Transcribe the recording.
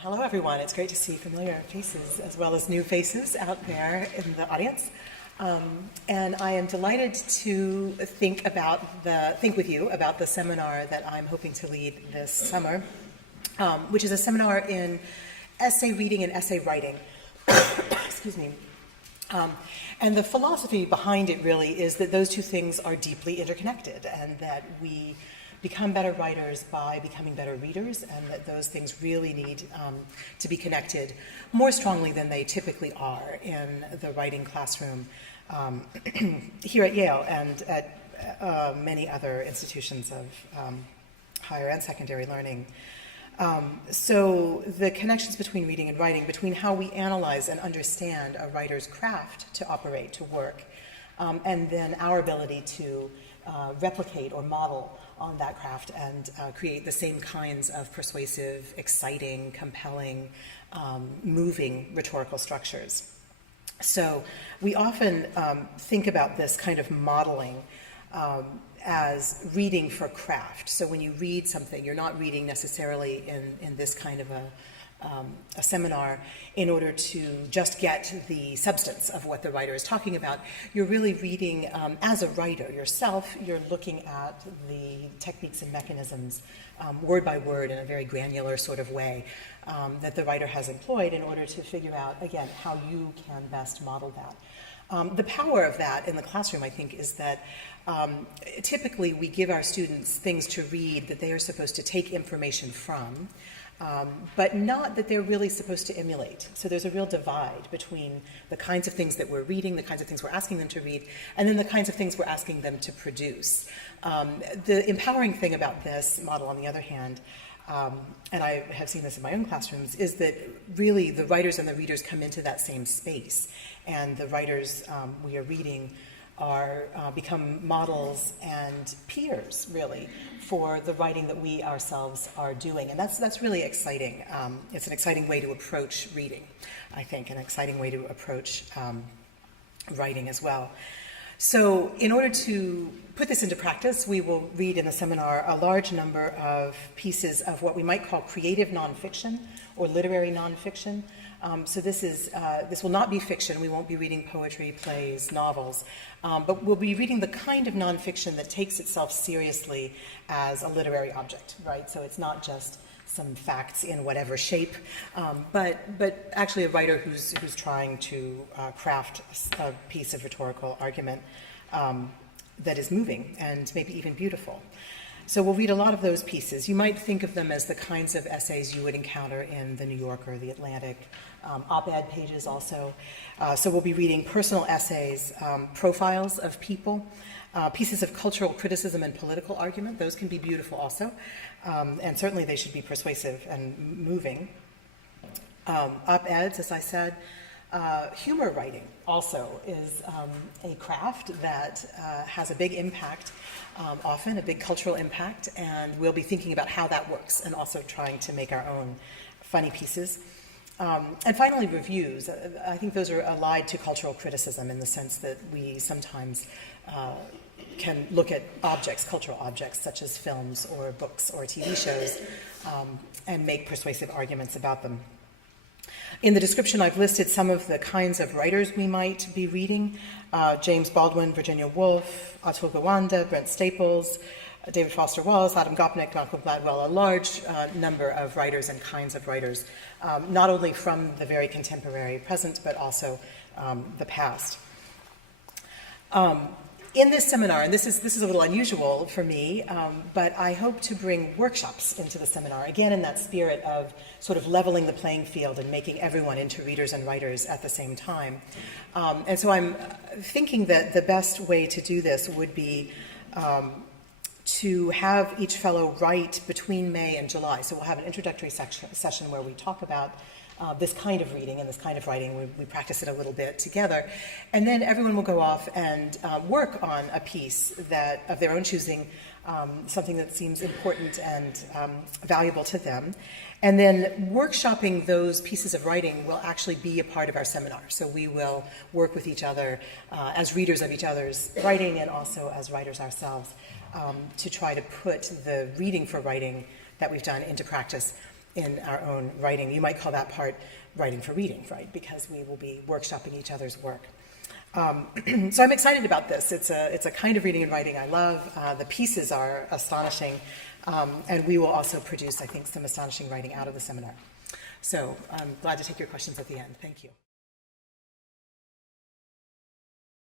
Hello, everyone. It's great to see familiar faces as well as new faces out there in the audience. And I am delighted to think with you about the seminar that I'm hoping to lead this summer, which is a seminar in essay reading and essay writing. Excuse me. And the philosophy behind it really is that those two things are deeply interconnected, and that we become better writers by becoming better readers, and that those things really need to be connected more strongly than they typically are in the writing classroom here at Yale and at many other institutions of higher and secondary learning. So the connections between reading and writing, between how we analyze and understand a writer's craft to operate, to work, and then our ability to replicate or model on that craft and create the same kinds of persuasive, exciting, compelling, moving rhetorical structures. So we often think about this kind of modeling as reading for craft. So when you read something, you're not reading necessarily in this kind of a seminar in order to just get the substance of what the writer is talking about. You're really reading as a writer yourself. You're looking at the techniques and mechanisms word by word in a very granular sort of way that the writer has employed in order to figure out, again, how you can best model that. The power of that in the classroom, I think, is that typically we give our students things to read that they are supposed to take information from, but not that they're really supposed to emulate. So there's a real divide between the kinds of things that we're reading, the kinds of things we're asking them to read, and then the kinds of things we're asking them to produce. The empowering thing about this model, on the other hand, and I have seen this in my own classrooms, is that really the writers and the readers come into that same space, and the writers we are reading become models and peers, really, for the writing that we ourselves are doing. And that's really exciting. It's an exciting way to approach reading, I think, an exciting way to approach writing as well. So in order to put this into practice, we will read in the seminar a large number of pieces of what we might call creative nonfiction or literary nonfiction. So this will not be fiction. We won't be reading poetry, plays, novels, but we'll be reading the kind of nonfiction that takes itself seriously as a literary object, right? So it's not just some facts in whatever shape, but actually a writer who's trying to craft a piece of rhetorical argument that is moving and maybe even beautiful. So we'll read a lot of those pieces. You might think of them as the kinds of essays you would encounter in the New Yorker, the Atlantic, op-ed pages also. So we'll be reading personal essays, profiles of people, pieces of cultural criticism and political argument. Those can be beautiful also, and certainly they should be persuasive and moving. Op-eds, as I said. Humor writing also is a craft that has a big impact, often a big cultural impact, and we'll be thinking about how that works and also trying to make our own funny pieces. And finally, reviews. I think those are allied to cultural criticism in the sense that we sometimes can look at objects, cultural objects, such as films or books or TV shows, and make persuasive arguments about them. In the description, I've listed some of the kinds of writers we might be reading. James Baldwin, Virginia Woolf, Atul Gawande, Brent Staples, David Foster Wallace, Adam Gopnik, Malcolm Gladwell, a large number of writers and kinds of writers, not only from the very contemporary present, but also the past. In this seminar, and this is a little unusual for me, but I hope to bring workshops into the seminar, again in that spirit of sort of leveling the playing field and making everyone into readers and writers at the same time. And so I'm thinking that the best way to do this would be to have each fellow write between May and July. So we'll have an introductory session where we talk about this kind of reading and this kind of writing. We practice it a little bit together. And then everyone will go off and work on a piece that of their own choosing, something that seems important and valuable to them. And then workshopping those pieces of writing will actually be a part of our seminar. So we will work with each other as readers of each other's writing and also as writers ourselves to try to put the reading for writing that we've done into practice in our own writing. You might call that part writing for reading, right? Because we will be workshopping each other's work. So I'm excited about this. It's a kind of reading and writing I love. The pieces are astonishing, and we will also produce, I think, some astonishing writing out of the seminar. So I'm glad to take your questions at the end. Thank you.